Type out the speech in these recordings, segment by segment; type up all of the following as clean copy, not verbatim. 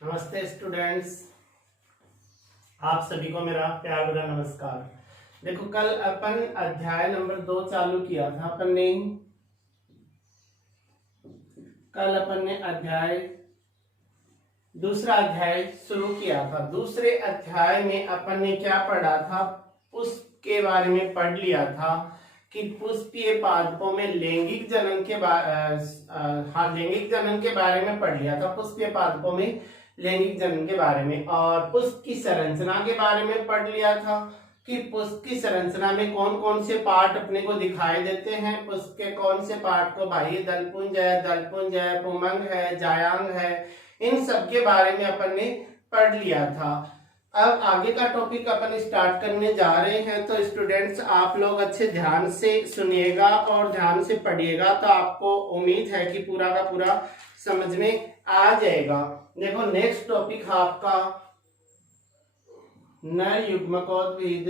नमस्ते स्टूडेंट्स, आप सभी को मेरा प्यार भरा नमस्कार। देखो, कल अपन अध्याय नंबर 2 चालू किया था। कल अपन ने दूसरा अध्याय शुरू किया था। दूसरे अध्याय में अपन ने क्या पढ़ा था, पुष्प के बारे में पढ़ लिया था कि पुष्पीय पादपों में लैंगिक जनन के बारे में पढ़ लिया था। पुष्पीय पादपों में लैंगिक जनन के बारे में, और पुष्प की संरचना के बारे में पढ़ लिया था कि पुष्प की संरचना में कौन कौन से पार्ट अपने को दिखाई देते हैं। पुष्प के कौन से पार्ट को बाह्य दलपुंज है, पुंमंग है, जायांग है, इन सब के बारे में अपन ने पढ़ लिया था। अब आगे का टॉपिक अपन स्टार्ट करने जा रहे हैं, तो स्टूडेंट्स आप लोग अच्छे ध्यान से सुनिएगा और ध्यान से पढ़िएगा, तो आपको उम्मीद है कि पूरा का पूरा समझ में आ जाएगा। देखो, नेक्स्ट टॉपिक है आपका नर युग्मकोद्भिद।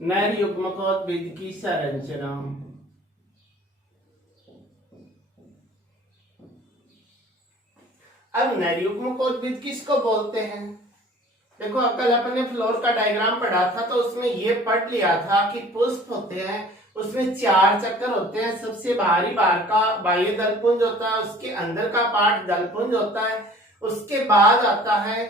नर युग्मकोद्भिद की संरचना। अब नर युग्मकोद्भिद किसको बोलते हैं? देखो, कल अपन ने फ्लोर का डायग्राम पढ़ा था, तो उसमें ये पढ़ लिया था कि पुष्प होते हैं, उसमें 4 चक्कर होते हैं। सबसे बाहरी बाहर का बाह्य दलपुंज होता है, उसके अंदर का पार्ट दलपुंज होता है, उसके बाद आता है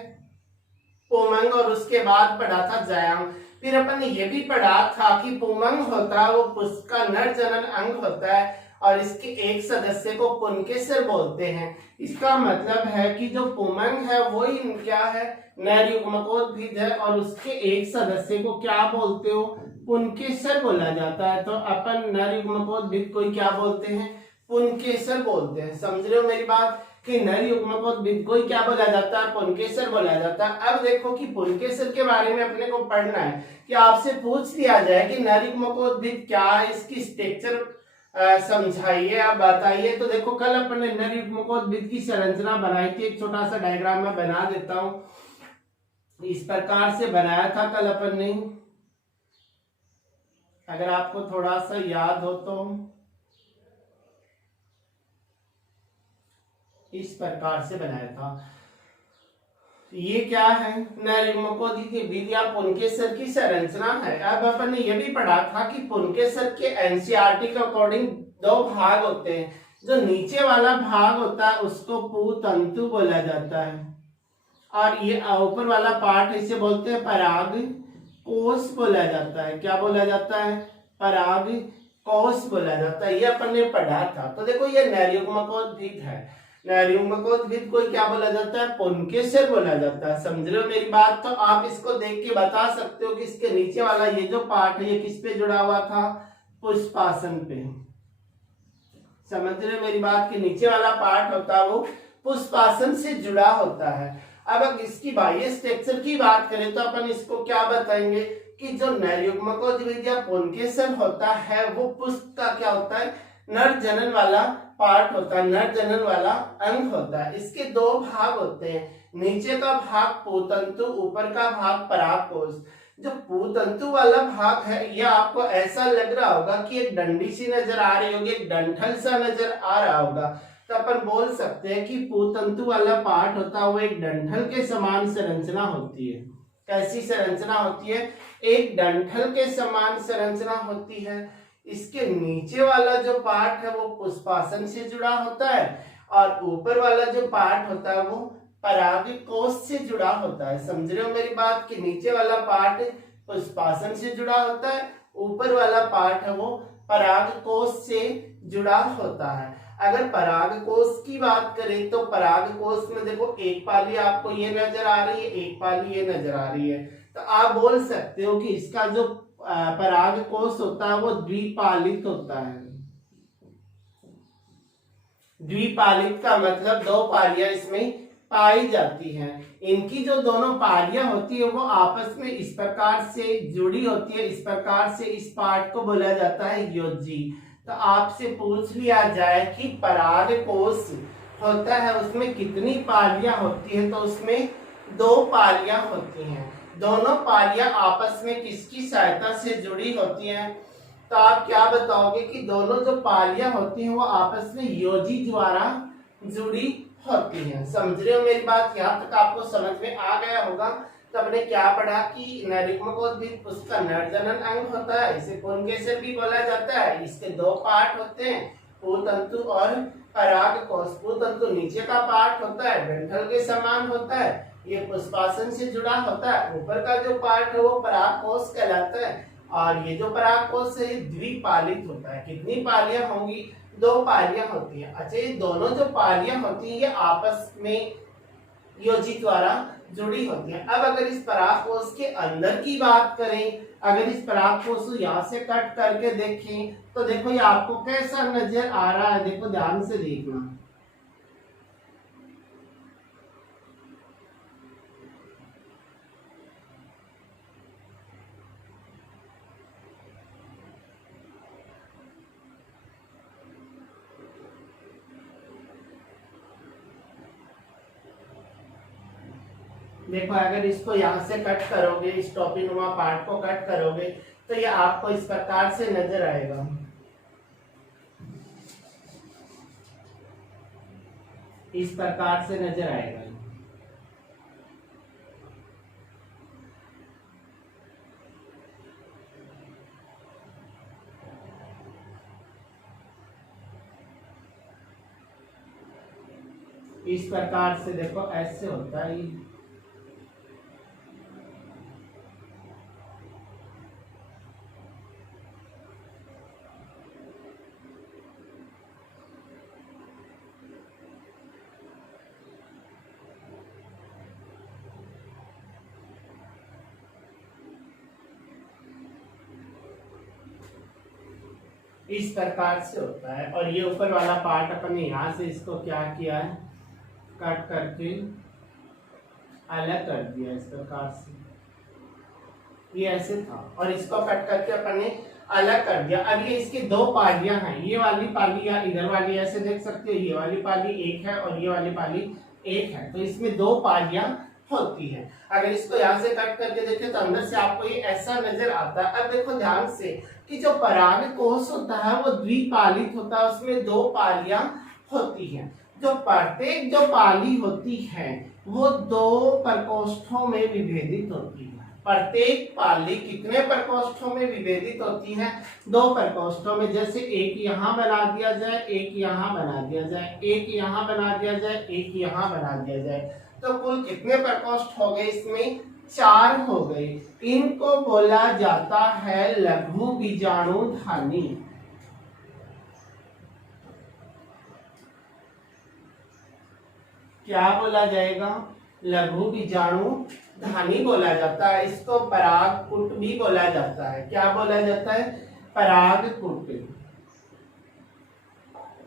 पुंमंग, और उसके बाद पढ़ा था जायांग। फिर अपन ने ये भी पढ़ा था कि पुंमंग होता है वो पुष्प का नर जनन अंग होता है, और इसके एक सदस्य को पुंकेसर बोलते हैं। इसका मतलब है कि जो पुंमंग है वही क्या है, नर युग्मकोद्भिद है, और उसके एक सदस्य को क्या बोलते हो, पुंकेसर बोला जाता है। तो अपन नर युग्मकोद्भिद को क्या बोलते हैं, पुंकेसर बोलते हैं। समझ रहे हो मेरी बात कि नर युग्मकोद्भिद को क्या बोला जाता है, पुंकेसर बोला जाता है। अब देखो कि पुंकेसर के बारे में अपने को पढ़ना है कि आपसे पूछ लिया जाए कि नर युग्मकोद्भिद क्या है, इसकी स्ट्रक्चर समझाइए, आप बताइए। तो देखो, कल अपन ने नर युग्मकोद्भिद की संरचना बनाई थी। एक छोटा सा डायग्राम में बना देता हूं, इस प्रकार से बनाया था कल अपन ने, अगर आपको थोड़ा सा याद हो तो। इस प्रकार से बनाया था। ये क्या है, नर युग्मकोद्भिद या पुंकेसर की संरचना है। अब अपन ने यह भी पढ़ा था कि पुंकेसर के एनसीईआरटी के अकॉर्डिंग 2 भाग होते हैं। जो नीचे वाला भाग होता है उसको पुतंतु बोला जाता है, और ये ऊपर वाला पार्ट इसे बोलते हैं पराग कोश बोला जाता है। क्या बोला जाता है, पराग कोश बोला जाता है। ये अपन ने पढ़ा था। तो देखो, ये नर युग्मकोद्भिद है। नर युग्मकोद्भिद को क्या बोला जाता है, पुंकेसर बोला जाता है। समझ रहे हो मेरी बात? तो आप इसको देख के बता सकते हो कि इसके नीचे वाला ये जो पार्ट है ये किस पे जुड़ा हुआ था, पुष्पासन पे। समझ रहे हो मेरी बात कि नीचे वाला पार्ट होता है वो पुष्पासन से जुड़ा होता है। अब इसकी बाह्य स्ट्रक्चर की बात करें तो अपन इसको क्या बताएंगे कि जो नर युग्मकोद्भिद या पुंकेसर होता है वो पुष्प का क्या होता है, नर जनन वाला पार्ट होता है, नर जनन वाला अंग होता है। इसके 2 भाग होते हैं, नीचे का भाग पुतंतु, ऊपर का भाग परागकोश। जो पुतंतु वाला भाग है ये आपको ऐसा लग रहा होगा कि एक डंडी सी नजर आ रही होगी, एक डंठल सा नजर आ रहा होगा। तो अपन बोल सकते हैं कि पुतंतु वाला पार्ट होता है वो एक डंठल के समान संरचना होती है। कैसी संरचना होती है, एक डंठल के समान संरचना होती है। इसके नीचे वाला जो पार्ट है वो पुष्पासन से जुड़ा होता है, और ऊपर वाला जो पार्ट होता है वो परागकोश से जुड़ा होता है। समझ रहे हो मेरी बात कि नीचे वाला पार्ट पुष्पासन से जुड़ा होता है, ऊपर वाला पार्ट है वो परागकोश से जुड़ा होता है। अगर परागकोश की बात करें तो परागकोश में देखो, एक पाली आपको ये नजर आ रही है, एक पाली ये नजर आ रही है। तो आप बोल सकते हो कि इसका जो परागकोश होता है वो द्विपालित होता है। द्विपालित का मतलब 2 पालियां इसमें पाई जाती हैं। इनकी जो दोनों पालियां होती है वो आपस में इस प्रकार से जुड़ी होती है। इस प्रकार से इस पार्ट को बोला जाता है योजी। तो आपसे पूछ लिया जाए कि परागकोश होता है उसमें कितनी पालियां होती है, तो उसमें 2 पालियां होती हैं। दोनों पालियां आपस में किसकी सहायता से जुड़ी होती हैं, तो आप क्या बताओगे कि दोनों जो पालियां होती हैं वो आपस में योजी द्वारा जुड़ी होती हैं। समझ रहे हो मेरी बात? यहाँ तक आपको समझ में आ गया होगा। तो हमने क्या पढ़ा कि नरयुग्मकोद्भिद उसका नरजनन अंग होता है, इसे पुंकेसर भी बोला जाता है। इसके दो पार्ट होते हैं, पुतंतु और परागकोश। पुतंतु नीचे का पार्ट होता है, डंठल के समान होता है, ये पुष्पासन से जुड़ा होता है। ऊपर का जो पार्ट है वो परागकोश कहलाता है। और ये जो परागकोश है द्विपालित होता है। कितनी पालियां होंगी? दो पालियां होती हैं। अच्छा, ये दोनों जो पालियां होती हैं ये आपस में योजी द्वारा जुड़ी होती हैं। अब अगर इस परागकोश के अंदर की बात करें, अगर इस परागकोश को यहाँ से कट करके देखें तो देखो ये आपको कैसा नजर आ रहा है। देखो ध्यान से देखना। देखो अगर इसको यहाँ से कट करोगे, इस टोपीनुमा पार्ट को कट करोगे तो ये आपको इस प्रकार से नजर आएगा। इस प्रकार से नजर आएगा। इस प्रकार से देखो ऐसे होता है। इस प्रकार से होता है। और ये ऊपर वाला पार्ट अपन ने यहाँ से इसको क्या किया है, कट करके अलग कर दिया इस प्रकार से। ये ऐसे था और इसको कट करके अपन ने अलग कर दिया। अब ये इसकी दो पालियां हैं, ये वाली पाली या इधर वाली ऐसे देख सकते हो, ये वाली पाली एक है और ये वाली पाली एक है। तो इसमें दो पालियां होती है। अगर इसको यहाँ से कट करके देखें तो अंदर से आपको ये ऐसा नजर आता है। अब देखो ध्यान से कि जो परागकोश होता है वो द्विपालित होता है, उसमें दो पालियां होती हैं। जो प्रत्येक जो पाली होती है वो दो प्रकोष्ठों में विभेदित होती है। प्रत्येक पाली कितने प्रकोष्ठों में विभेदित होती है? दो प्रकोष्ठों में। जैसे एक यहाँ बना दिया जाए, एक यहाँ बना दिया जाए, एक यहाँ बना दिया जाए, एक यहाँ बना दिया जाए, तो कुल कितने प्रकोष्ठ हो गए? इसमें 4 हो गए। इनको बोला जाता है लघु बीजाणुधानी। क्या बोला जाएगा? लघु बीजाणुधानी बोला जाता है। इसको परागकुट भी बोला जाता है। क्या बोला जाता है? परागकुट।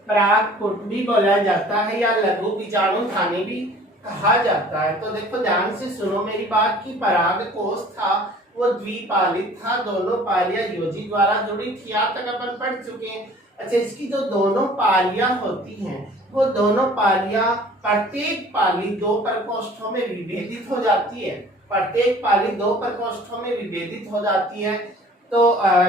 परागकुट भी बोला जाता है या लघु बीजाणुधानी भी कहा जाता है। तो देखो ध्यान से सुनो मेरी बात की परागकोश था वो द्विपालित था, दोनों पालियां योजी द्वारा जुड़ी थी। यहाँ तक अपन पढ़ चुके हैं। अच्छा, इसकी जो दोनों पालियां होती हैं वो दोनों पालियां प्रत्येक पाली दो प्रकोष्ठों में विभेदित हो जाती है। प्रत्येक पाली दो प्रकोष्ठों में विभेदित हो जाती है। तो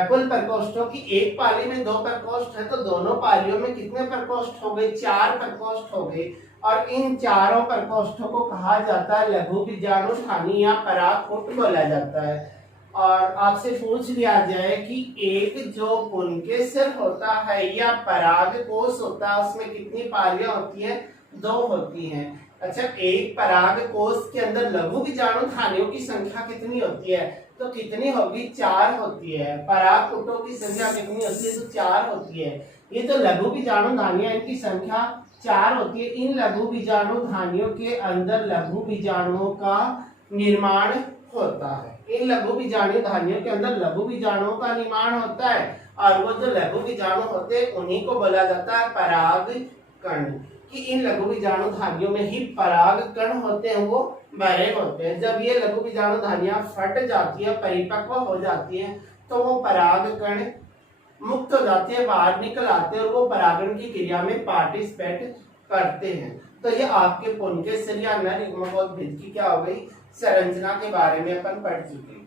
कुल प्रकोष्ठों की एक पाली में दो प्रकोष्ठ है तो दोनों पालियों में कितने प्रकोष्ठ हो गए? 4 प्रकोष्ठ हो गए। और इन चारों प्रकोष्ठों को कहा जाता है लघु बीजाणुधानी या परागकुट बोला जाता है। और आपसे पूछ लिया जाए कि एक जो पुंकेसर होता है या परागकोश होता है उसमें कितनी पालियां होती है? 2 होती हैं। अच्छा, एक परागकोश के अंदर लघु बीजाणुधानियों की संख्या कितनी होती है? तो कितनी होगी? 4 होती है। परागकुटों की संख्या कितनी होती है? तो 4 होती है। ये जो लघु बीजाणुधानियां इनकी संख्या 4 होती है। इन लघु बीजाणुधानियों के अंदर लघु बीजाणुओं का निर्माण होता है। इन लघु बीजाणुधानियों के अंदर लघु बीजाणुओं का निर्माण होता है और वो जो लघु बीजाणु होते हैं उन्हीं को बोला जाता है परागकण। कि इन लघु बीजाणुधानियों में ही परागकण होते हैं, वो भरे होते हैं। जब ये लघु बीजाणुधानियां फट जाती है, परिपक्व हो जाती है, तो वो परागकण मुक्त हो जाती है, बाहर निकल आते हैं और वो परागण की क्रिया में पार्टिसिपेट करते हैं। तो ये आपके पुंकेसर या नर युग्मकोद्भिद की क्या हो गई? संरचना के बारे में अपन पढ़ चुके हैं।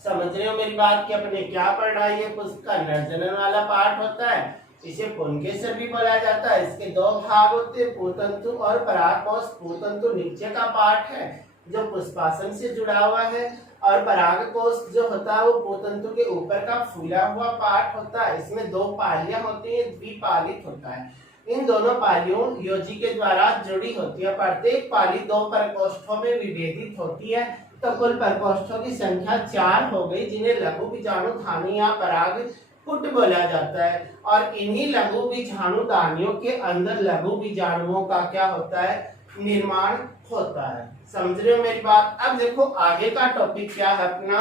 समझ रहे हो मेरी बात कि अपने क्या पढ़ा? ये पुस्तक अंडर जनरल वाला पार्ट होता है, इसे पुंकेसर भी बोला जाता है। इसके दो भाग होते हैं, पूतंतु और परागकोश। पूतंतु नीचे का पार्ट है जो पुष्पासन से जुड़ा हुआ है, और परागकोश जो होता है वो पूतंतु के ऊपर का फूला हुआ पार्ट होता है। इसमें दो पालियां होती हैं, द्विपालित होता है। इन दोनों पालियों योजी के द्वारा जुड़ी होती है। प्रत्येक पाली दो प्रकोष्ठों में विभेदित होती है। तो कुल प्रकोष्ठों की संख्या 4 हो गई, जिन्हें लघु बीजाणुधानी या परागपुट बोला जाता है। और इन्हीं लघु बीजाणुधानियों के अंदर लघु बीजाणुओं का क्या होता है? निर्माण होता है। समझ रहे हो मेरी बात? अब देखो आगे का टॉपिक क्या है अपना।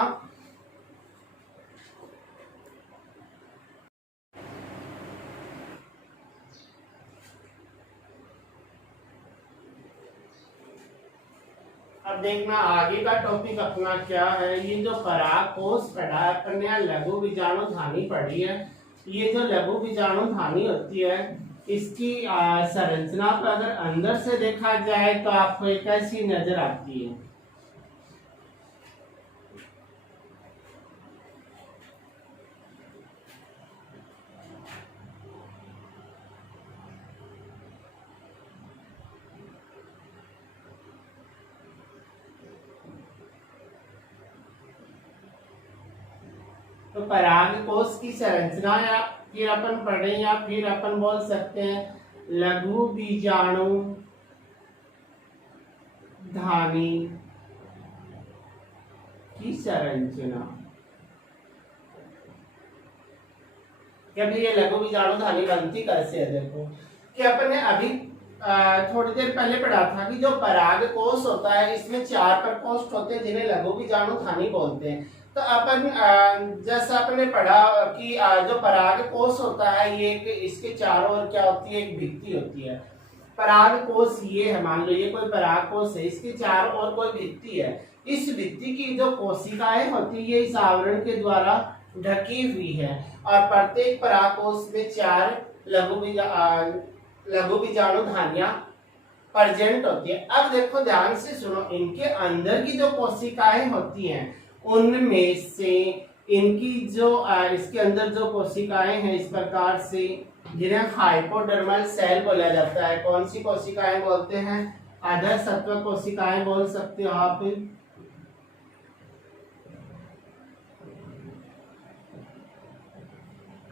अब देखना आगे का टॉपिक अपना क्या है। ये जो परागकोश पढ़ा है अपन ने, लघु बीजाणुधानी पढ़ी है। ये जो लघु बीजाणुधानी होती है, इसकी संरचना को अगर अंदर से देखा जाए तो आपको एक ऐसी नजर आती है। तो परागकोश की संरचना या फिर अपन पढ़े या फिर अपन बोल सकते हैं लघु बीजाणु धानी की संरचना। जब ये लघु बीजाणु धानी बनती कैसे है, देखो कि अपन ने अभी थोड़ी देर पहले पढ़ा था कि जो परागकोश होता है इसमें 4 प्रकोष्ठ होते हैं, जिन्हें लघु बीजाणु धानी बोलते हैं। तो अपन जैसा आपने पढ़ा कि जो परागकोश होता है ये इसके चारों ओर क्या होती है? एक भित्ति होती है। परागकोश ये है, मान लो ये कोई परागकोश है, इसके चारों ओर कोई भित्ति है। इस भित्ति की जो कोशिकाएं होती है इस आवरण के द्वारा ढकी हुई है, और प्रत्येक परागकोश में 4 लघु बीजाणु धानियां प्रेजेंट होती है। अब देखो ध्यान से सुनो, इनके अंदर की जो कोशिकाएं होती हैं उनमें से इनकी जो इसके अंदर जो कोशिकाएं हैं इस प्रकार से, जिन्हें हाइपोडर्मल सेल बोला जाता है। कौन सी कोशिकाएं बोलते हैं? आधर सत्व कोशिकाएं बोल सकते हो आप,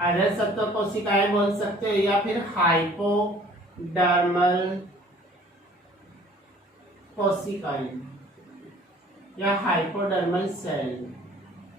आधर सत्व कोशिकाएं बोल सकते हो, या फिर हाइपोडर्मल कोशिकाएं या हाइपोडर्मल सेल,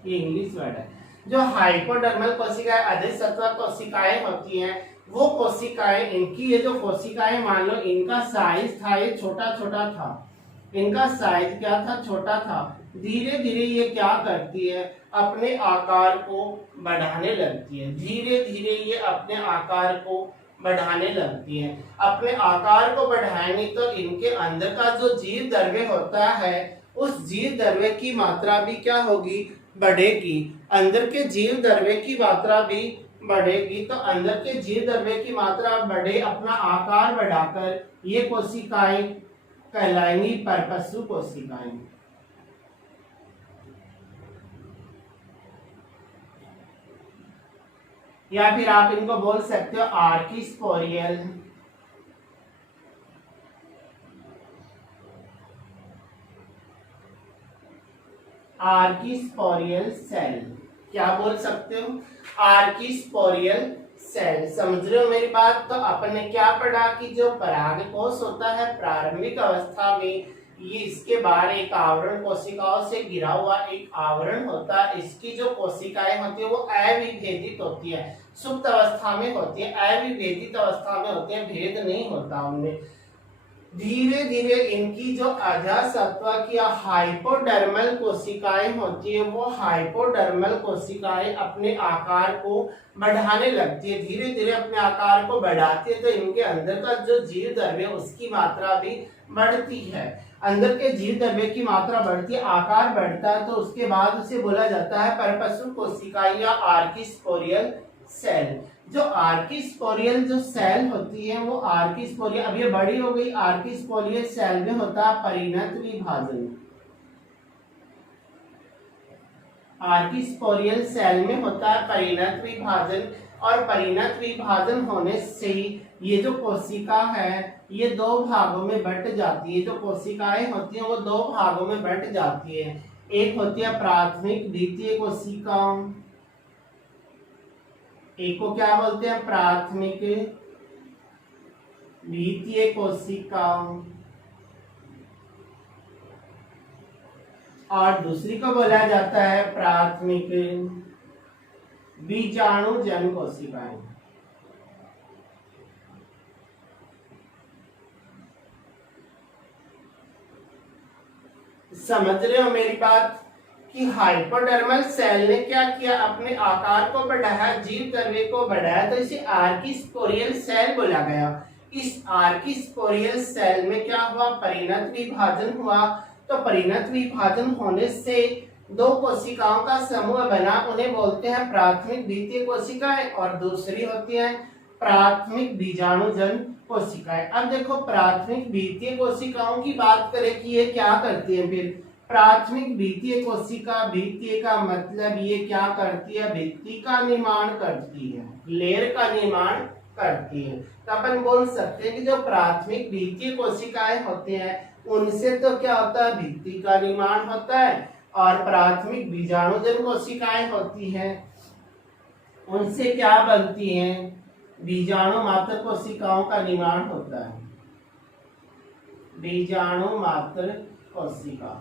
ये इंग्लिश वर्ड है। जो हाइपोडर्मल कोशिकाएं अधिसत्व कोशिकाएं होती हैं, वो कोशिकाएं, इनकी ये जो कोशिकाएं मान लो इनका साइज था ये छोटा छोटा था, इनका साइज क्या था? छोटा था। धीरे धीरे ये क्या करती है? अपने आकार को बढ़ाने लगती है। धीरे धीरे ये अपने आकार को बढ़ाने लगती है। अपने आकार को बढ़ाएंगे तो इनके अंदर का जो जीव द्रव्य होता है उस जीव द्रव्य की मात्रा भी क्या होगी? बढ़ेगी। अंदर के जीव द्रव्य की मात्रा भी बढ़ेगी। तो अंदर के जीव द्रव्य की मात्रा बढ़े, अपना आकार बढ़ाकर ये कोशिकाएं कहलाएंगी परपसु कोशिकाएं। या फिर आप इनको बोल सकते हो आर्किस्पोरियल आर्किस्पोरियल सेल। क्या बोल सकते हो? Archesporial cell. समझ रहे हो मेरी बात? तो अपन ने क्या पढ़ा कि जो परागकोश होता है प्रारंभिक अवस्था में ये इसके बाहर एक आवरण, कोशिकाओं से घिरा हुआ एक आवरण होता है। इसकी जो कोशिकाएं होती है वो अविभेदित होती है, सुप्त अवस्था में होती है, अविभेदित अवस्था में होती है, भेद नहीं होता उनमें। धीरे धीरे इनकी जो अधःसत्व की हाइपोडर्मल कोशिकाएं होती है वो हाइपोडर्मल कोशिकाएं अपने आकार को बढ़ाने लगती है। धीरे धीरे अपने आकार को बढ़ाती है तो इनके अंदर का जो जीव द्रव्य उसकी मात्रा भी बढ़ती है। अंदर के जीव द्रव्य की मात्रा बढ़ती है, आकार बढ़ता है, तो उसके बाद उसे बोला जाता है परपसु कोशिकाएं या आर्किस्पोरियल सेल। जो आर्किस्पोरियल जो सेल होती है वो आर्किस्पोरियल, अब ये बड़ी हो गई, आर्किस्पोरियल सेल में होता है परिणत विभाजन। आर्किस्पोरियल सेल में होता है परिणत विभाजन, और परिणत विभाजन होने से ये जो कोशिका है ये दो भागों में बंट जाती है। जो कोशिकाएं होती हैं वो दो भागों में बंट जाती है। एक होती है प्राथमिक द्वितीय कोशिकाओं, एक को क्या बोलते हैं प्राथमिक द्वितीय कोशिकाओं, और दूसरी को बोला जाता है प्राथमिक बीजाणुजन कोशिकाएं। समझ रहे हो मेरी बात कि हाइपोडर्मल सेल ने क्या किया, अपने आकार को बढ़ाया, जीव द्रव्य को बढ़ाया, तो इसे आर्किस्पोरियल सेल बोला गया। इस आर्किस्पोरियल सेल में क्या हुआ, परिणत विभाजन हुआ। तो परिणत विभाजन होने से दो कोशिकाओं का समूह बना, उन्हें बोलते हैं प्राथमिक द्वितीय कोशिकाएं, और दूसरी होती है प्राथमिक बीजाणुजन कोशिकाएं। अब देखो प्राथमिक द्वितीय कोशिकाओं की बात करें कि ये क्या करती है। फिर प्राथमिक द्वितीय कोशिका, द्वितीय का मतलब ये क्या करती है, भित्ति का निर्माण करती है, लेयर का निर्माण करती है। तो अपन बोल सकते हैं कि जो प्राथमिक द्वितीय कोशिकाएं होती हैं उनसे तो क्या होता है, भित्ति का निर्माण होता है, और प्राथमिक बीजाणुजन कोशिकाएं होती हैं उनसे क्या बनती हैं, बीजाणु मात्र कोशिकाओं का निर्माण होता है, बीजाणु मात्र कोशिका।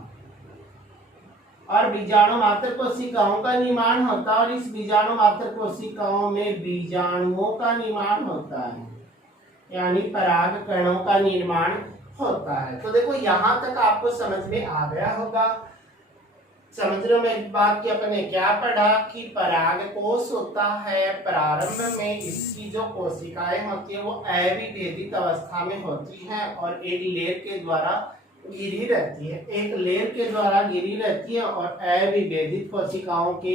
और बीजाणु मात्र कोशिकाओं का निर्माण होता है, और इस बीजाणु मात्र कोशिकाओं में बीजाणुओं का निर्माण होता है, यानी पराग कणों का निर्माण होता है। तो देखो यहाँ तक आपको समझ में आ गया होगा। समझ रहे हो मेरी बात कि अपन ने क्या पढ़ा कि परागकोश होता है, प्रारंभ में इसकी जो कोशिकाएं होती है वो अविभेदित अवस्था में होती हैं और एक लेयर के द्वारा घिरी रहती है, एक लेयर के द्वारा घिरी रहती है और अविभेदित कोशिकाओं के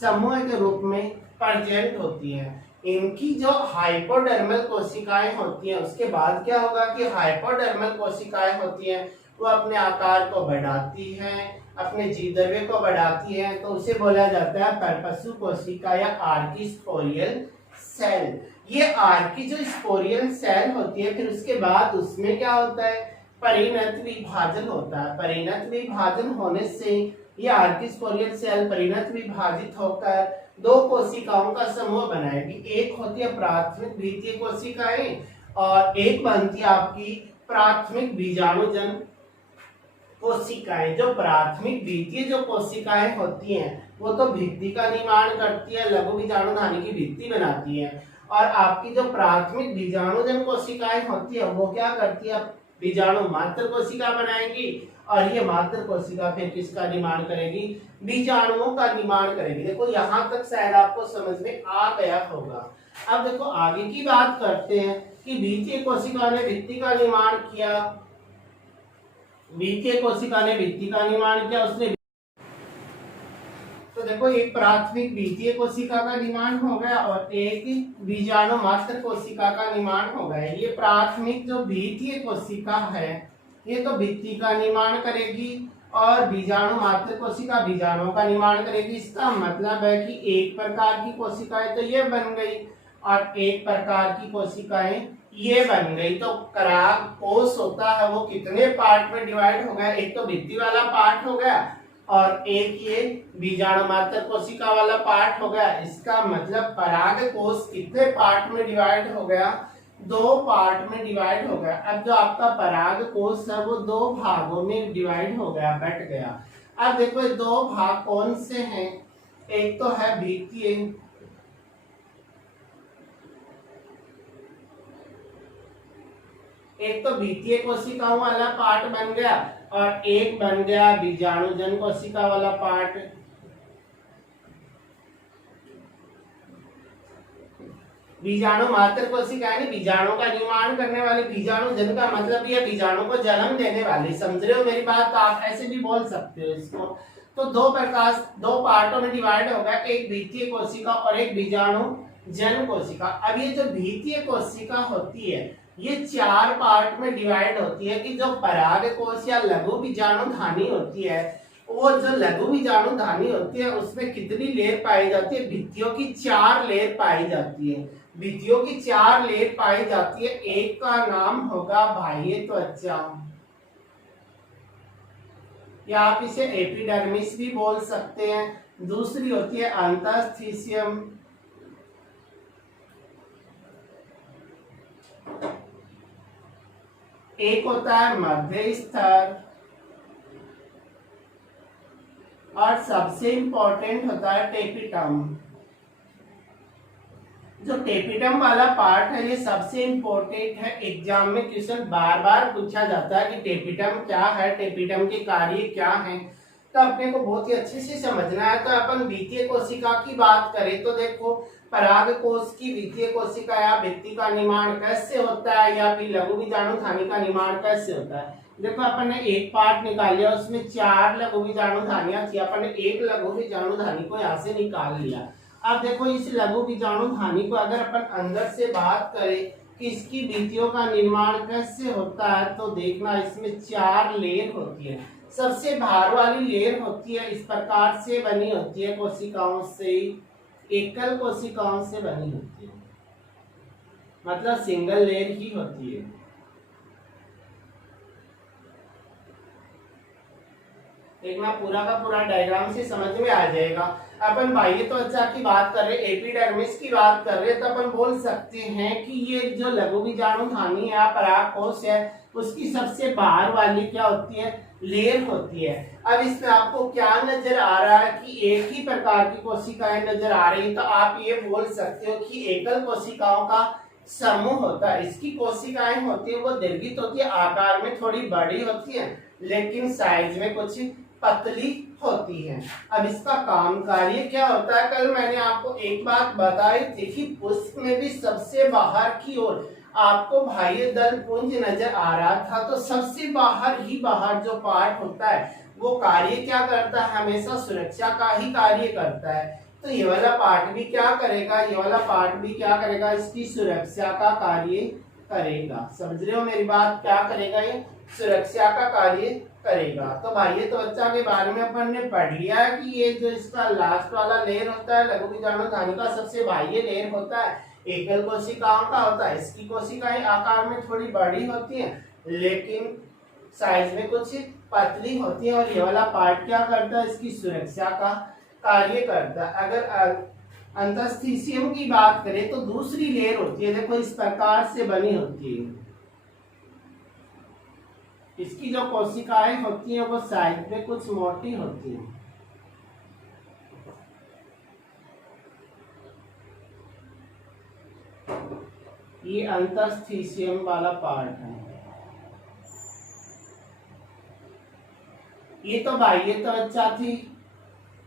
समूह के रूप में प्रेजेंट होती है। इनकी जो हाइपोडर्मल कोशिकाएं होती हैं उसके बाद क्या होगा कि हाइपोडर्मल कोशिकाएं होती हैं वो अपने आकार को बढ़ाती हैं, अपने जीवद्रव्य को बढ़ाती है, तो उसे बोला जाता है परपसु कोशिका या आर्किस्पोरियल सेल। ये आर्की जो स्पोरियल सेल होती है, फिर उसके बाद उसमें क्या होता है, परिणत विभाजन होता है। परिणत विभाजन होने से ये आर्किस्पोरियल सेल परिणत विभाजित होकर दो कोशिकाओं का समूह बनाएगी। एक होती है प्राथमिक द्वितीय कोशिकाएं और एक बनती है आपकी प्राथमिक बीजाणुजन कोशिकाएं। जो प्राथमिक द्वितीय जो कोशिकाएं होती हैं वो तो भित्ति का निर्माण करती है, लघु बीजाणुधानी की भित्ति बनाती है, और आपकी जो प्राथमिक बीजाणुजन कोशिकाएं होती है वो क्या करती है, बीजाणु मात्र कोशिका बनाएंगी, और ये मात्र कोशिका फिर किसका निर्माण करेगी, बीजाणुओं का निर्माण करेगी। देखो यहाँ तक शायद आपको समझ में आ गया होगा। अब देखो आगे की बात करते हैं कि द्वितीय कोशिका ने भित्ति का निर्माण किया, द्वितीय कोशिका ने भित्ति का निर्माण किया, उसने तो देखो एक प्राथमिक द्वितीय कोशिका का निर्माण हो गया और एक बीजाणु मात्र कोशिका का निर्माण हो गया। ये प्राथमिक जो द्वितीय कोशिका है ये तो भित्ति का निर्माण करेगी और बीजाणु मात्र कोशिका बीजाणुओं का निर्माण करेगी। इसका मतलब है कि एक प्रकार की कोशिकाएं तो ये बन गई और एक प्रकार की कोशिकाएं ये बन गई। तो पराग कोश होता है वो कितने पार्ट में डिवाइड हो गया, एक तो भित्ति वाला पार्ट हो गया और एक ये बीजाणु मात्र कोशिका वाला पार्ट हो गया। इसका मतलब पराग कोश कितने पार्ट में डिवाइड हो गया, दो पार्ट में डिवाइड हो गया। अब जो आपका पराग कोश है वो दो भागों में डिवाइड हो गया, बट गया। अब देखो दो भाग कौन से हैं, एक तो है भित्तीय, एक तो भित्तीय कोशिकाओं वाला पार्ट बन गया और एक बन गया बीजाणुजन कोशिका वाला पार्ट। बीजाणु मात्र कोशिका है बीजाणु का निर्माण करने वाले, बीजाणुजन का मतलब ये बीजाणु को जन्म देने वाली। समझ रहे हो मेरी बात, तो आप ऐसे भी बोल सकते हो इसको। तो दो प्रकार, दो पार्टों में डिवाइड होगा, एक भित्तीय कोशिका और एक बीजाणुजन कोशिका। अब ये जो भित्तीय कोशिका होती है ये चार पार्ट में डिवाइड होती है कि जो पराग कोश या लघु बीजाणुधानी होती है वो जो लघु बीजाणु धानी होती है उसमें कितनी लेयर पाई जाती है? भित्तियों की 4 लेयर पाई जाती है। भित्तियों की 4 लेयर पाई जाती है। एक का नाम होगा बाह्य त्वचा, या आप इसे एपिडर्मिस भी बोल सकते हैं। दूसरी होती है अंतःस्थीशियम, एक होता है मध्य स्तर, और सबसे इंपॉर्टेंट होता है टेपिटम। जो टेपिटम वाला पार्ट है ये सबसे इंपॉर्टेंट है। एग्जाम में क्वेश्चन बार बार पूछा जाता है कि टेपिटम क्या है, टेपिटम के कार्य क्या हैं। तो अपने को बहुत ही अच्छे से समझना है। तो अपन द्वितीय कोशिका की बात करें तो देखो, पराग कोश की द्वितीय कोशिका या भित्ति का निर्माण कैसे होता है, या फिर लघु बीजाणु धानी का निर्माण कैसे होता है। देखो अपन ने एक पार्ट निकाल लिया, उसमें 4 लघु बीजाणु धानियां थी, अपन ने एक लघु बीजाणु धानी को यहाँ से निकाल लिया। अब देखो इस लघु बीजाणु धानी को अगर अपन अंदर से बात करें कि इसकी भित्तियों का निर्माण कैसे होता है, तो देखना इसमें 4 लेयर होती है। सबसे बाहर वाली लेयर होती है इस प्रकार से बनी होती है, कोशिकाओं से, एकल कोशिकाओं से बनी होती है, मतलब सिंगल लेयर ही होती है। देखना पूरा का पूरा डायग्राम से समझ में आ जाएगा। अपन बाह्य त्वचा की बात कर रहे, एपिडर्मिस की बात कर रहे, तो अपन बोल सकते हैं कि ये जो लघु बीजाणु धानी या परागकोश है उसकी सबसे बाहर वाली क्या होती है? लेयर होती है। अब इसमें आपको क्या नजर आ रहा है कि एक ही प्रकार की कोशिकाएं नजर आ रही, तो आप ये बोल सकते हो कि एकल कोशिकाओं का समूह होता है। इसकी कोशिकाएं होती है वो दीर्घित होती है, आकार में थोड़ी बड़ी होती है, लेकिन साइज में कुछ पतली होती है। अब इसका काम कार्य क्या होता है? कल मैंने आपको एक बात बताई थी कि पुष्प में भी सबसे बाहर की ओर आपको बाह्य दल पुंज नजर आ रहा था, तो सबसे बाहर ही बाहर जो पार्ट होता है वो कार्य क्या करता है? हमेशा सुरक्षा का ही कार्य करता है। तो ये वाला पार्ट भी क्या करेगा? ये वाला पार्ट भी क्या करेगा? इसकी सुरक्षा का कार्य करेगा। समझ रहे हो मेरी बात? क्या करेगा? ये सुरक्षा का कार्य करेगा। तो बाह्य त्वचा के बारे में अपन ने पढ़ लिया है कि ये जो इसका लास्ट वाला लेयर होता है लघु बीजाणु धानी का सबसे बाह्य लेयर होता है, एकल कोशिकाओं का होता है। इसकी कोशिकाएं आकार में थोड़ी बड़ी होती हैं, लेकिन साइज में कुछ पतली होती है, और ये वाला पार्ट क्या करता है? इसकी सुरक्षा का कार्य करता है। अगर अंतःस्थीशियम की बात करें तो दूसरी लेयर होती है, देखो इस प्रकार से बनी होती है। इसकी जो कोशिकाएं होती हैं वो साइज में कुछ मोटी होती हैं। ये अंतःस्थीशियम वाला पार्ट है। ये तो बाह्य त्वचा थी,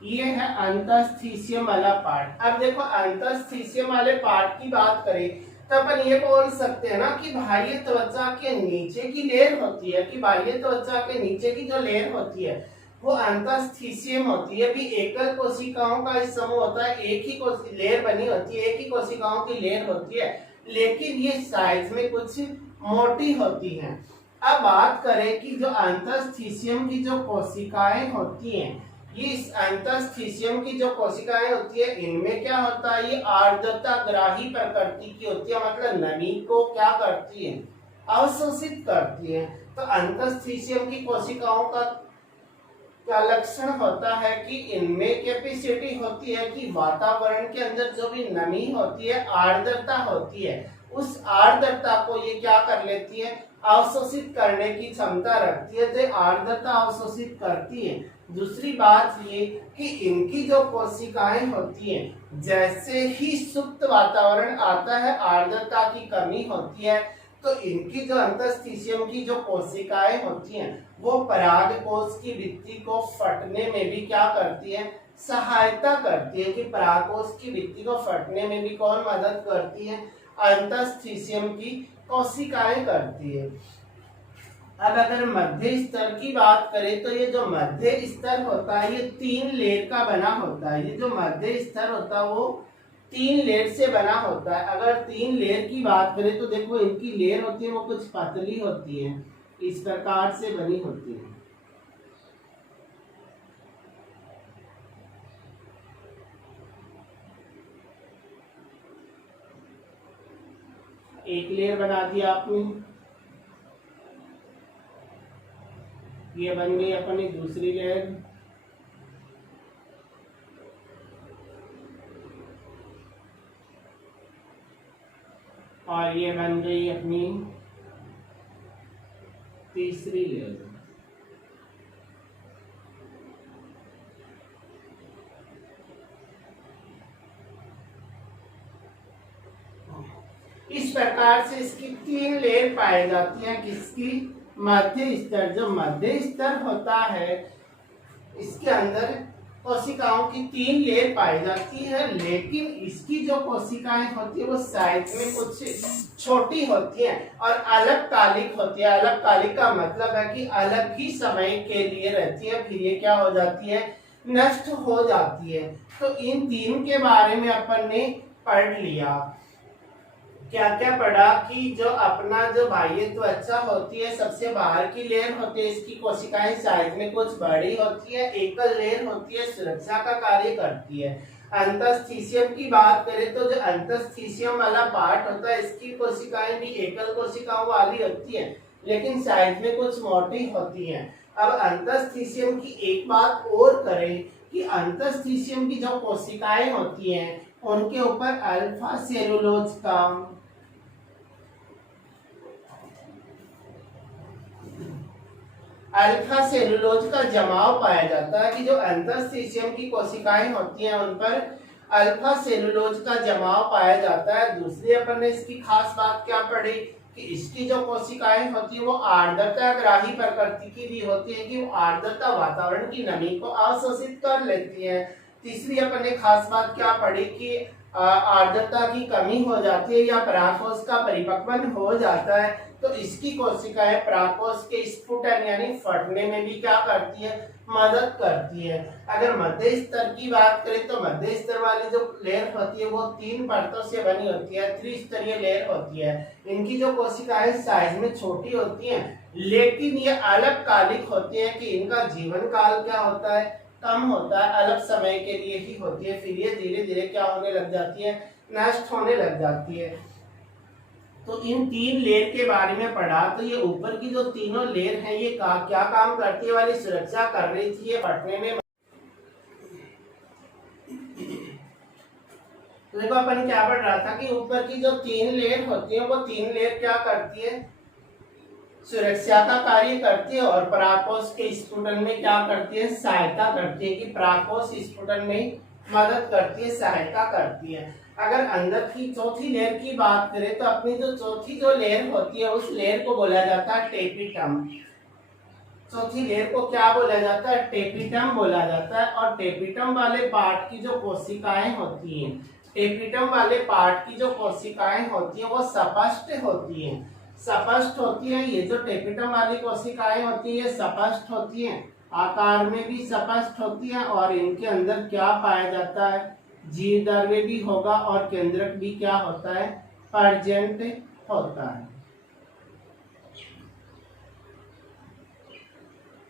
ये है अंतःस्थीशियम वाला पार्ट। अब देखो अंतःस्थीशियम वाले पार्ट की बात करें तो अपन ये बोल सकते हैं ना कि बाह्य त्वचा के नीचे की लेयर होती है, कि बाह्य त्वचा के नीचे की जो लेयर होती है वो अंतःस्थीशियम होती है। भी एकल कोशिकाओं का इस समूह होता है, एक ही लेयर बनी होती है, एक ही कोशिकाओं की लेयर होती है, लेकिन ये साइज में कुछ मोटी होती हैं। अब बात करें कि जो अंतःस्थीशियम की जो कोशिकाएं होती हैं, ये इस अंतःस्थीशियम की जो कोशिकाएं होती है इनमें क्या होता है? ये आर्द्रता ग्राही प्रकृति की होती है, मतलब नमी को क्या करती है? अवशोषित करती है। तो अंतःस्थीशियम की कोशिकाओं का क्या लक्षण होता है कि इनमें कैपेसिटी होती है कि वातावरण के अंदर जो भी नमी होती है, आर्द्रता होती है, उस आर्द्रता को ये क्या कर लेती है? अवशोषित करने की क्षमता रखती है। तो आर्द्रता अवशोषित करती है। दूसरी बात ये कि इनकी जो कोशिकाएं होती हैं, जैसे ही सुप्त वातावरण आता है, आर्द्रता की कमी होती है, तो इनकी जो अंतःस्थीशियम की जो कोशिकाएं होती हैं वो परागकोश की भित्ति को फटने में भी क्या करती है? सहायता करती है। कि परागकोश की भित्ति को फटने में भी कौन मदद करती है? अंतःस्थीशियम की कोशिकाएं करती है। अब अगर मध्य स्तर की बात करें तो ये जो मध्य स्तर होता है ये 3 लेयर का बना होता है। ये जो मध्य स्तर होता है वो 3 लेयर से बना होता है। अगर 3 लेयर की बात करें तो देखो इनकी लेयर होती है वो कुछ पतली होती है, इस प्रकार से बनी होती है। एक लेयर बना दिया आपने, ये बन गई अपनी दूसरी लेयर, और ये बन गई अपनी तीसरी लेयर। इस प्रकार से इसकी 3 लेयर पाई जाती है। किसकी? मध्य स्तर। जो मध्य स्तर होता है इसके अंदर कोशिकाओं की 3 लेयर पाई जाती है, लेकिन इसकी जो कोशिकाएं होती है वो साइज में कुछ छोटी होती हैं और अलग कालिक होती है। अलग कालिक का मतलब है कि अलग ही समय के लिए रहती है, फिर ये क्या हो जाती है? नष्ट हो जाती है। तो इन 3 के बारे में अपन ने पढ़ लिया। क्या क्या पढ़ा कि जो अपना जो बाह्य त्वचा होती है, सबसे बाहर की लेयर होती है, इसकी कोशिकाएं साइज में कुछ बड़ी होती है, एकल लेयर होती है, सुरक्षा का कार्य करती है। अंतस्थीशियम की बात करें तो जो अंतस्थीशियम वाला पार्ट होता है, इसकी कोशिकाएं भी एकल कोशिकाओं वाली होती है, लेकिन साइज में कुछ मोटी होती है। अब अंतस्थीशियम की एक बात और करें कि अंतस्थीशियम की जो कोशिकाएं होती हैं उनके ऊपर अल्फा सेलुलोज का जमाव पाया जाता है। कि जो अंतस्थीशियम की कोशिकाएं होती हैं उन पर अल्फा सेलुलोज का जमाव पाया जाता है। दूसरी अपन ने इसकी खास बात क्या पढ़ी कि इसकी जो कोशिकाएं होती है वो आर्द्रता ग्राही प्रकृति की भी होती है, कि वो आर्द्रता वातावरण की नमी को अवशोषित कर लेती है। तीसरी अपन ने खास बात क्या पढ़ी कि आर्द्रता की कमी हो जाती है या पराकोष का परिपक्वन हो जाता है, तो इसकी कोशिकाएं पराकोष के स्फुटन यानी फटने में भी क्या करती है? मदद करती है। अगर मध्य स्तर की बात करें तो मध्य स्तर वाली जो लेयर होती है वो 3 परतों से बनी होती है, त्रिस्तरीय लेयर होती है। इनकी जो कोशिकाएं साइज में छोटी होती हैं, लेकिन ये अलग कालिक होती है कि इनका जीवन काल क्या होता है? कम होता है, अलग समय के लिए ही होती है, फिर ये धीरे धीरे क्या होने लग जाती है? नष्ट होने लग जाती है। तो इन 3 लेयर के बारे में पढ़ा। तो ये ऊपर की जो तीनों लेयर हैं ये क्या काम करती है? वाली सुरक्षा कर रही थी ये फटने में। तो देखो अपन क्या पढ़ रहा था कि ऊपर की जो 3 लेयर होती है वो 3 लेयर क्या करती है? सुरक्षा का कार्य करती है और पराकोष के स्फुटन में क्या करती है? सहायता करती है। कि पराकोष स्फुटन में मदद करती है, सहायता करती है। अगर अंदर की चौथी लेयर की बात करें तो अपनी जो चौथी जो लेयर होती है उस लेयर को बोला जाता है टेपिटम। चौथी लेयर को क्या बोला जाता है? टेपिटम बोला जाता है। और टेपिटम वाले पार्ट की जो कोशिकाएं होती हैं, टेपिटम वाले पार्ट की जो कोशिकाएं होती हैं वो सपष्ट होती हैं। सपष्ट होती है। ये जो टेपिटम वाली कोशिकाएं होती है सपष्ट होती हैं, आकार में भी सपष्ट होती है, और इनके अंदर क्या पाया जाता है? जीवद्रव्य भी होगा और केंद्रक भी क्या होता है? प्रेजेंट होता है।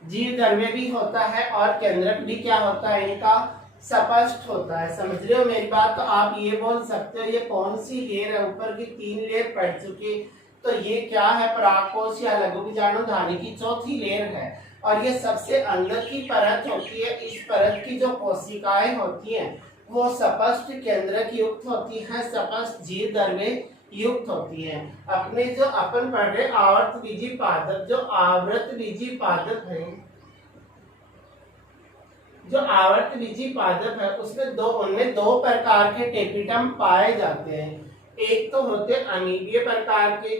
जीवद्रव्य भी होता है और केंद्रक भी क्या होता है? इनका स्पष्ट होता है। समझ रहे हो मेरी बात? तो आप ये बोल सकते हो ये कौन सी लेयर है? ऊपर की 3 लेयर पढ़ चुके, तो ये क्या है? पराकोष या लघु बीजाणुधानी की चौथी लेयर है, और ये सबसे अंदर की परत होती है। इस परत की जो कोशिकाएं होती हैं वो स्पष्ट केंद्रक युक्त होती हैं, स्पष्ट जीवद्रव्य युक्त होती हैं। अपने जो अपन पढ़ रहे आवर्त बीजी पादप, जो आवृत बीजी पादप है, जो आवर्त बीजी पादप है उनमें 2 प्रकार के टेपिटम पाए जाते हैं। एक तो होते अमीबीय प्रकार के।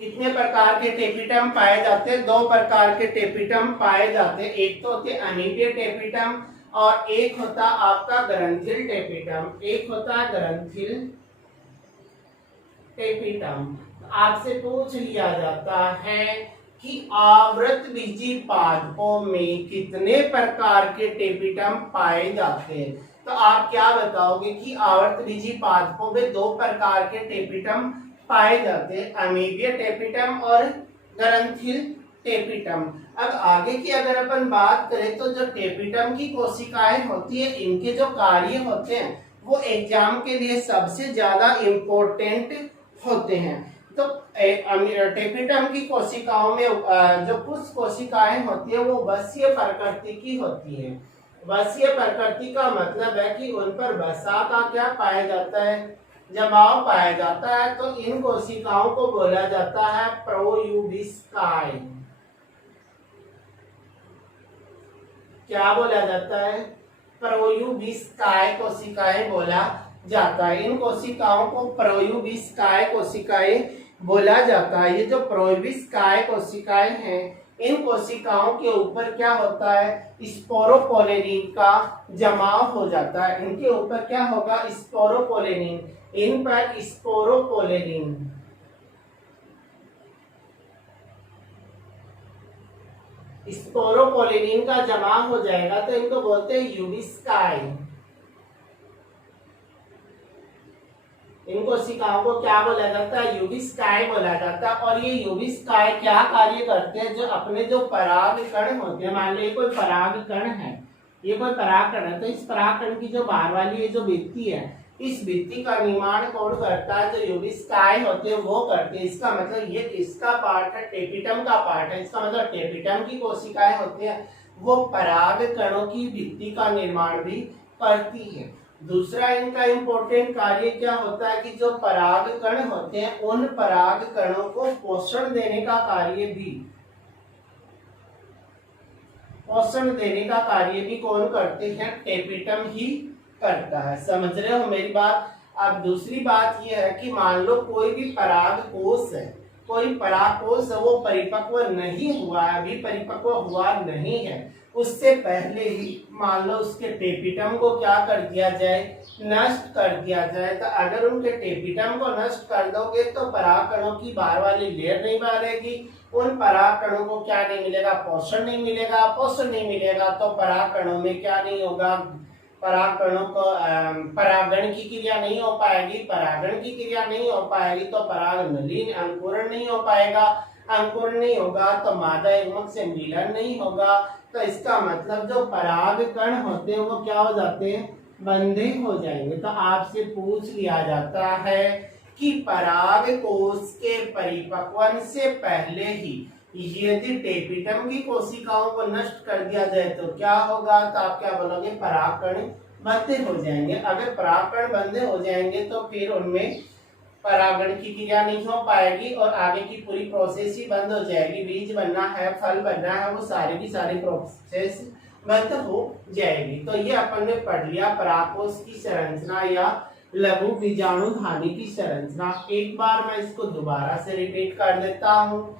कितने प्रकार के टेपिटम पाए जाते हैं? 2 प्रकार के टेपिटम पाए जाते हैं। एक तो होते अमीबीय टेपिटम और एक होता आपका ग्रंथिल टेपिटम। एक होता है ग्रंथिल टेपिटम। आपसे पूछ लिया जाता है कि आवृत बीजी पादपों में कितने प्रकार के टेपिटम पाए जाते हैं? तो आप क्या बताओगे कि आवर्त बीजी पादपों में 2 प्रकार के टेपिटम पाए जाते हैं, अमीबीय टेपिटम और ग्रंथिल टेपिटम। अब आगे की अगर अपन बात करें तो जो टेपिटम की कोशिकाएं होती है इनके जो कार्य होते हैं वो एग्जाम के लिए सबसे ज्यादा इम्पोर्टेंट होते हैं। तो टेपिटम की कोशिकाओं में जो कुछ कोशिकाएं होती है वो वसीय प्रकृति की होती है। वसीय प्रकृति का मतलब है कि उन पर वसा का क्या पाया जाता है, जमाव पाया जाता है। तो इन कोशिकाओं को बोला जाता है प्रोयूबिस्काई। क्या बोला जाता है, प्रोयूबिस्काई कोशिकाएं बोला जाता है। इन कोशिकाओं को प्रोयूबिस्काई कोशिकाएं बोला जाता है। ये जो प्रोयूबिस्काई कोशिकाएं हैं, इन कोशिकाओं के ऊपर क्या होता है, स्पोरोपोलेनिन का जमाव हो जाता है। इनके ऊपर क्या होगा, स्पोरोपोलेनिन, इन पर स्पोरोपोलेनिन स्पोरोपोलेनिन का जमाव हो जाएगा तो इनको बोलते हैं यूबिस्काई। इन कोशिकाओं को क्या बोला जाता है, यूबिस्काई बोला जाता है। और ये यूबिस्काई क्या कार्य करते हैं, जो अपने जो पराग कण होते हैं, मान लो ये कोई पराग कण है, ये कोई पराग कण है, तो इस पराग कण की जो बाहर वाली ये जो भित्ति है, इस भित्ति का निर्माण कौन करता है, जो यूबिस्काई होते हैं वो करते हैं। इसका मतलब ये किसका पार्ट है, टेपिटम का पार्ट है। इसका मतलब टेपिटम की कोशिकाएं होती है वो पराग कणों की भित्ति का निर्माण भी करती है। दूसरा इनका इम्पोर्टेंट कार्य क्या होता है कि जो पराग कण होते हैं उन पराग कणों को पोषण देने का कार्य भी कौन करते हैं, टेपिटम ही करता है। समझ रहे हो मेरी बात। अब दूसरी बात यह है कि मान लो कोई भी पराग कोष है, कोई पराग कोष है, वो परिपक्व नहीं हुआ है, अभी परिपक्व हुआ नहीं है, उससे पहले ही मान लो उसके टेपिटम को क्या कर दिया जाए, नष्ट कर दिया जाए। तो अगर उनके टेपिटम को नष्ट कर दोगे तो परागकणों की बाहर वाली लेयर नहीं बढ़ेगी, उन परागकणों को क्या नहीं मिलेगा, पोषण नहीं मिलेगा। पोषण नहीं मिलेगा तो परागकणों में क्या नहीं होगा, परागकणों को परागण की क्रिया नहीं हो पाएगी। परागण की क्रिया नहीं हो पाएगी तो पराग नली अंकुरण नहीं हो पाएगा। अंकुरण नहीं होगा तो मादा युग्मक से मिलन नहीं होगा। तो इसका मतलब जो पराग कण होते हैं वो क्या हो जाते हैं, बंधे हो जाएंगे। तो आपसे पूछ लिया जाता है कि पराग कोष के परिपक्वन से पहले ही यदि टेपिटम की कोशिकाओं को नष्ट कर दिया जाए तो क्या होगा, तो आप क्या बोलोगे, परागकण बंधे हो जाएंगे। अगर परागकण बंधे हो जाएंगे तो फिर उनमें परागण की क्रिया नहीं हो पाएगी और आगे की पूरी प्रोसेस ही बंद हो जाएगी। बीज बनना है, फल बनना है, वो सारी की सारी प्रोसेस बंद हो जाएगी। तो ये अपन ने पढ़ लिया परागकोश की संरचना या लघु बीजाणुधानी की संरचना। एक बार मैं इसको दोबारा से रिपीट कर देता हूँ,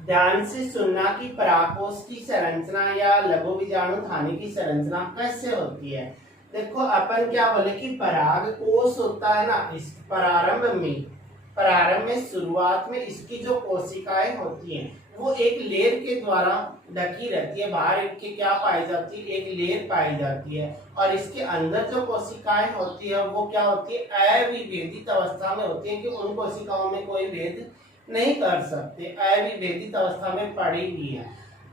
ध्यान से सुनना कि परागकोश की संरचना या लघु बीजाणुधानी की संरचना कैसे होती है। देखो अपन क्या बोले कि पराग कोष होता है ना, इस प्रारंभ में शुरुआत में इसकी जो कोशिकाएं होती हैं वो एक लेयर के द्वारा ढकी रहती है। बाहर इनके क्या पाई जाती है, एक लेयर पाई जाती है और इसके अंदर जो कोशिकाएं होती है वो क्या होती है, अविभेदित अवस्था में होती है कि उन कोशिकाओं में कोई भेद नहीं कर सकते, अविभेदित अवस्था में पड़ी हुई है।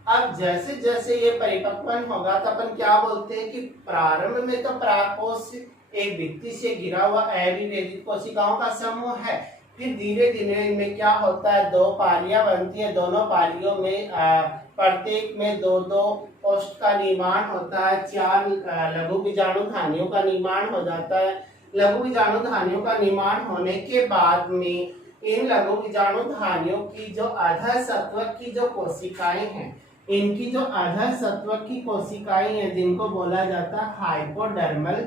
अब जैसे जैसे ये परिपक्वन होगा तो अपन क्या बोलते हैं कि प्रारंभ में तो परागकोश एक भित्ति से घिरा हुआ अविभेदित कोशिकाओं का समूह है। फिर धीरे धीरे इनमें क्या होता है, दो पालियां बनती है, दोनों पालियों में प्रत्येक में दो दो कोष्ठ का निर्माण होता है, 4 लघु बीजाणुधानियों का निर्माण हो जाता है। लघु बीजाणुधानियों का निर्माण होने के बाद में इन लघु बीजाणुधानियों की जो अधः सत्वक की जो कोशिकाएं हैं, इनकी जो अधः सत्वक की कोशिकाएं हैं जिनको बोला जाता है हाइपोडर्मल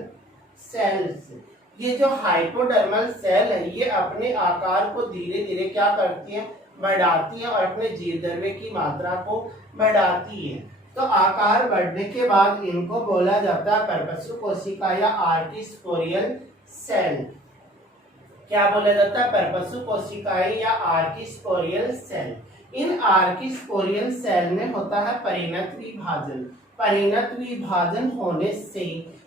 सेल्स। ये जो हाइपोडर्मल सेल है ये अपने आकार को धीरे धीरे क्या करती है, बढ़ाती है और अपने जीवद्रव्य की मात्रा को बढ़ाती है। तो आकार बढ़ने के बाद इनको बोला जाता है परपसु कोशिका या आर्किस्पोरियल सेल। क्या बोला जाता है, परपसु कोशिकाएं या आर्किस्पोरियल सेल। इन आर्किस्पोरियल सेल में होता है परिणत विभाजन। परिणत विभाजन होने से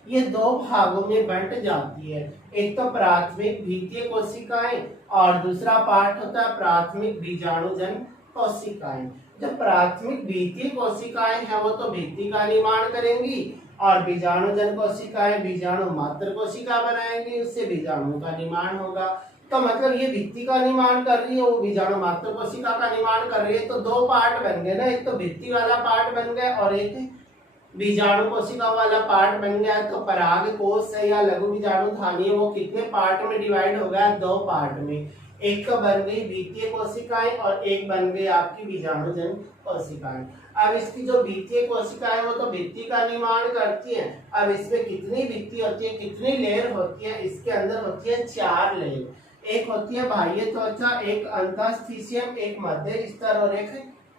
ये 2 भागों में बंट जाती है, एक तो प्राथमिक द्वितीय कोशिकाएं और दूसरा पार्ट होता है प्राथमिक बीजाणुजन कोशिकाएं। जो प्राथमिक भित्तीय कोशिकाएं हैं वो तो भित्ति का निर्माण करेंगी और बीजाणुजन कोशिकाएं बीजाणु मात्र कोशिका बनाएंगी, उससे बीजाणु का निर्माण होगा। तो मतलब ये भित्ति का निर्माण कर रही है, वो बीजाणु मात्र कोशिका का निर्माण कर रही है, तो दो पार्ट बन गए ना, एक तो भित्ति वाला पार्ट बन गया और एक बीजाणु कोशिका वाला पार्ट बन गया। तो पराग कोश है या लघु बीजाणु धानी है, वो कितने पार्ट में डिवाइड हो गया? दो पार्ट में। एक तो बन गई भित्तीय कोशिकाएं और एक बन गई आपकी बीजाणुजन कोशिकाएं। अब इसकी जो भित्तीय कोशिकाएं वो तो भित्ति का निर्माण करती हैं। अब इसमें कितनी भित्ति होती है, कितनी लेयर होती है? इसके अंदर होती है 4 लेयर। एक होती है बाह्य त्वचा, एक अंतःस्थिशियम, एक मध्य स्तर और एक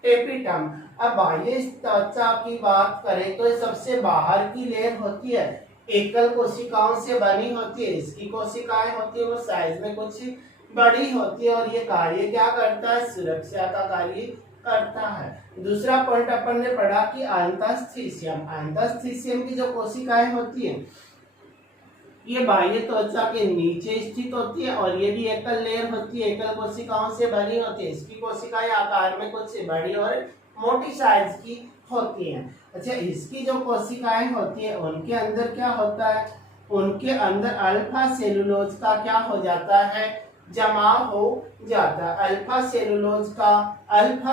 टेपिटम। अब बाह्य त्वचा की बात करें तो सबसे बाहर की लेयर होती है, एकल कोशिकाओं से बनी होती है। इसकी कोशिकाएं होती है वो साइज में कुछ बड़ी होती है और ये कार्य क्या करता है? सुरक्षा का कार्य करता है। दूसरा पॉइंट अपन ने पढ़ा कि अंतःस्थिशियम, अंतःस्थिशियम की जो कोशिकाएं होती हैं ये बाह्य त्वचा के नीचे स्थित होती है और ये भी एकल लेयर होती है, एकल कोशिकाओं से बनी होती है। इसकी कोशिकाएं आकार में कुछ बड़ी और मोटी साइज की होती हैं। अच्छा, इसकी जो कोशिकाएं होती है उनके अंदर क्या होता है? उनके अंदर अल्फा सेलुलोज का क्या हो जाता है? जमाव हो जाता है। अल्फा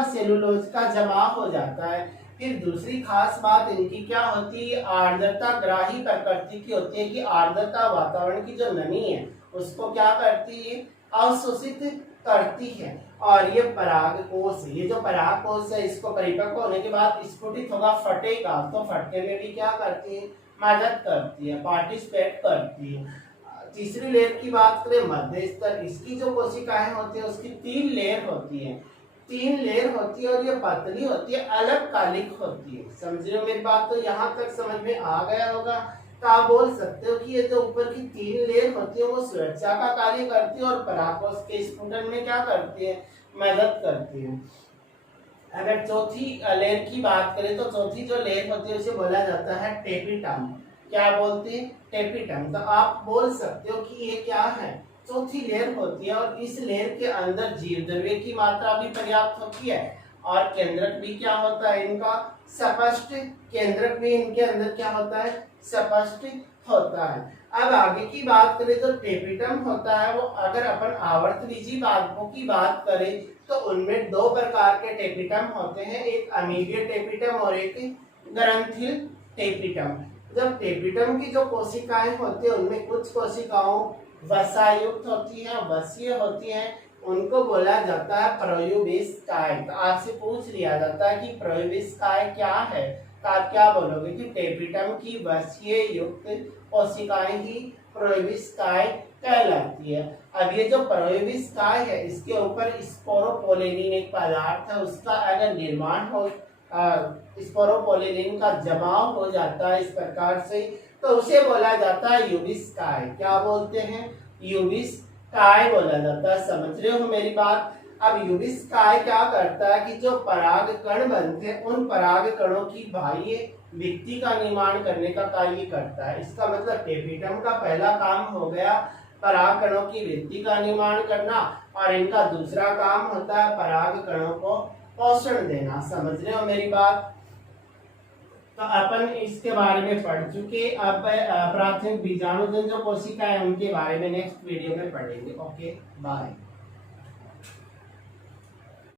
सेलुलोज का जमाव हो जाता है। फिर दूसरी खास बात इनकी क्या होती है? आर्द्रता ग्राही प्रकृति की होती है कि आर्द्रता वातावरण की जो नमी है उसको क्या करती है? अवशोषित करती है। और ये परागकोश, ये जो परागकोश है इसको परिपक्व होने के बाद स्फुटित होगा, फटेगा, तो फटने में भी क्या करती है? मदद करती है, पार्टिसिपेट करती है। तीसरी लेयर की बात करें मध्य स्तर, इसकी जो कोशिकाएं होती है उसकी 3 लेयर होती है, 3 लेयर होती है और ये पतली होती है, अलग कालिक होती है। समझ रहे हो मेरी बात? तो यहाँ तक समझ में आ गया होगा। तो आप बोल सकते हो कि ये जो ऊपर की 3 लेयर होती है वो सुरक्षा का कार्य करती है और परागकोश के स्फुटन में क्या करती है? मदद करती है। अगर चौथी लेयर की बात करें तो चौथी जो लेयर होती है उसे बोला जाता है टेपिटम। क्या बोलते हैं? टेपिटम। तो आप बोल सकते हो कि ये क्या है? चौथी लेयर होती है और इस लेयर के अंदर जीव द्रव्य की मात्रा भी पर्याप्त होती है और केंद्रक भी क्या होता है इनका? स्पष्ट। केंद्रक भी इनके अंदर क्या होता है? स्पष्ट होता है। अब आगे की बात करें तो टेपिटम होता है वो, अगर अपन आवर्तबीजी पादपों की बात करें तो उनमें 2 प्रकार के टेपिटम होते हैं, एक अमीबीय टेपिटम और एक ग्रंथिल टेपिटम। जब टेपिटम की जो कोशिकाएं होती है उनमें कुछ कोशिकाओं वसायुक्त होती है, वसीय होती है, उनको बोला जाता है प्रोयूबिस्काय। तो आपसे पूछ लिया जाता है कि प्रोयूबिस्काय क्या है, तो आप क्या बोलोगे कि टेपिटम की वसीय युक्त कोशिकाएं ही प्रोयूबिस्काय कहलाती है। अब ये जो प्रोयूबिस्काय है इसके ऊपर स्पोरोपोलेनिन एक पदार्थ है, उसका अगर निर्माण हो, स्पोरोपोलेनिन का जमाव हो जाता है इस प्रकार से, तो उसे बोला जाता है यूबिस्काय। क्या बोलते हैं? यूबिस्काय बोला जाता है। समझ रहे हो मेरी बात? अब यूबिस्काय क्या करता है कि जो पराग कण बनते हैं उन पराग कणों की बाह्य भित्ति का निर्माण करने का कार्य करता है। इसका मतलब टेपिटम का पहला काम हो गया पराग कणों की भित्ति का निर्माण करना और इनका दूसरा काम होता है पराग कणों को पोषण देना। समझ रहे हो मेरी बात? तो अपन इसके बारे में पढ़ चुके। अब प्राथमिक बीजाणुजन जो कोशिका है उनके बारे में नेक्स्ट वीडियो में पढ़ेंगे। Okay, bye.